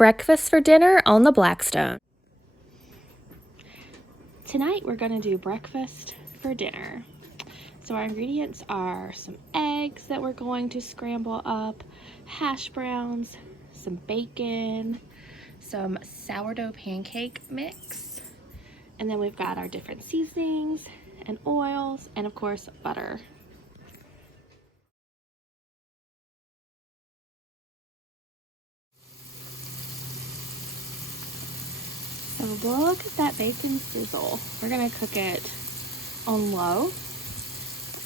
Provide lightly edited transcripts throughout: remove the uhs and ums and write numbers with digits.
Breakfast for dinner on the Blackstone. Tonight we're going to do breakfast for dinner. So our ingredients are some eggs that we're going to scramble up, hash browns, some bacon, some sourdough pancake mix, and then we've got our different seasonings and oils, and of course butter. So look at that bacon sizzle. We're gonna cook it on low.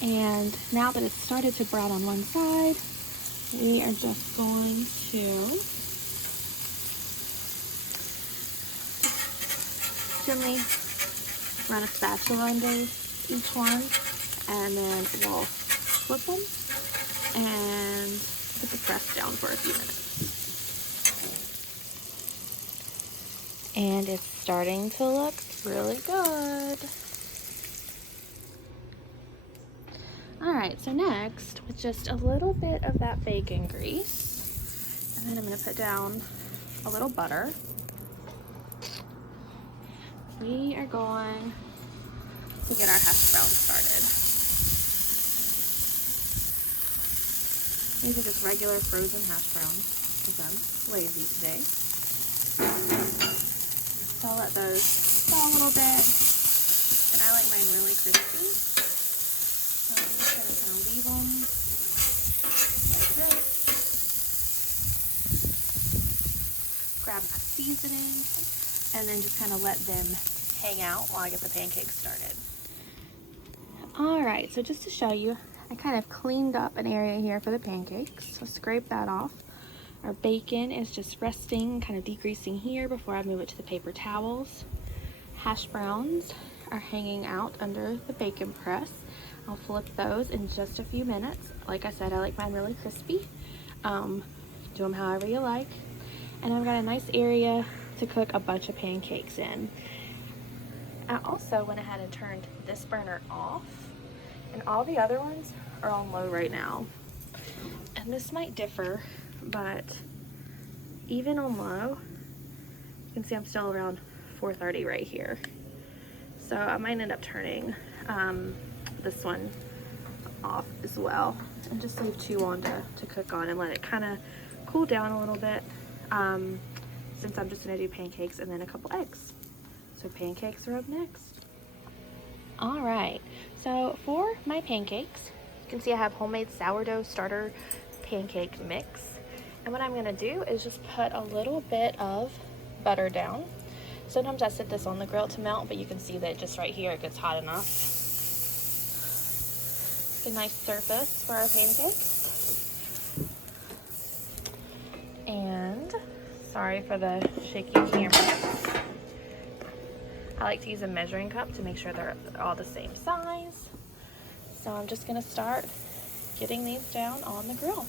And now that it's started to brown on one side, we are just going to gently run a spatula under each one, and then we'll flip them and put the press down for a few minutes. And it's starting to look really good. Alright, so next, with just a little bit of that bacon grease, and then I'm going to put down a little butter, we are going to get our hash browns started. These are just regular frozen hash browns, because I'm lazy today. So I'll let those thaw a little bit, and I like mine really crispy, so I'm just going to kind of leave them like this. Grab my seasoning, and then just kind of let them hang out while I get the pancakes started. Alright, so just to show you, I kind of cleaned up an area here for the pancakes, so scrape that off. Our bacon is just resting, kind of degreasing here before I move it to the paper towels. Hash browns are hanging out under the bacon press. I'll flip those in just a few minutes. Like I said, I like mine really crispy. Do them however you like. And I've got a nice area to cook a bunch of pancakes in. I also went ahead and turned this burner off, and all the other ones are on low right now. And this might differ, but even on low, you can see I'm still around 430 right here. So I might end up turning this one off as well, and just leave two on to cook on and let it kind of cool down a little bit, since I'm just going to do pancakes and then a couple eggs. So pancakes are up next. Alright, so for my pancakes, you can see I have homemade sourdough starter pancake mix. And what I'm going to do is just put a little bit of butter down. Sometimes I set this on the grill to melt, but you can see that just right here it gets hot enough. It's a nice surface for our pancakes. And sorry for the shaky camera. I like to use a measuring cup to make sure they're all the same size. So I'm just going to start getting these down on the grill.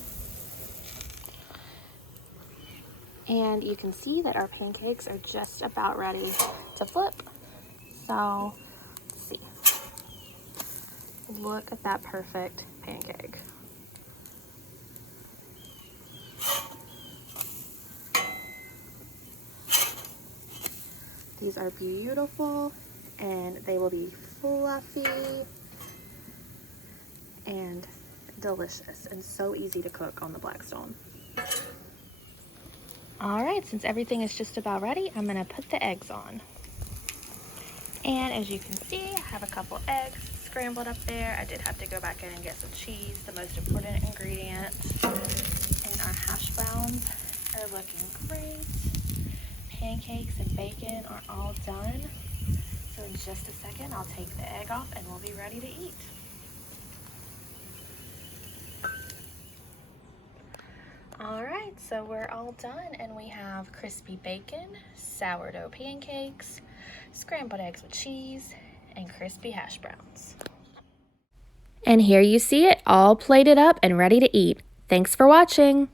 And you can see that our pancakes are just about ready to flip. So, let's see. Look at that perfect pancake. These are beautiful, and they will be fluffy and delicious, and so easy to cook on the Blackstone. Alright, since everything is just about ready, I'm going to put the eggs on. And as you can see, I have a couple eggs scrambled up there. I did have to go back in and get some cheese, the most important ingredient. And our hash browns are looking great. Pancakes and bacon are all done. So in just a second, I'll take the egg off and we'll be ready to eat. Alright, so we're all done, and we have crispy bacon, sourdough pancakes, scrambled eggs with cheese, and crispy hash browns. And here you see it all plated up and ready to eat. Thanks for watching.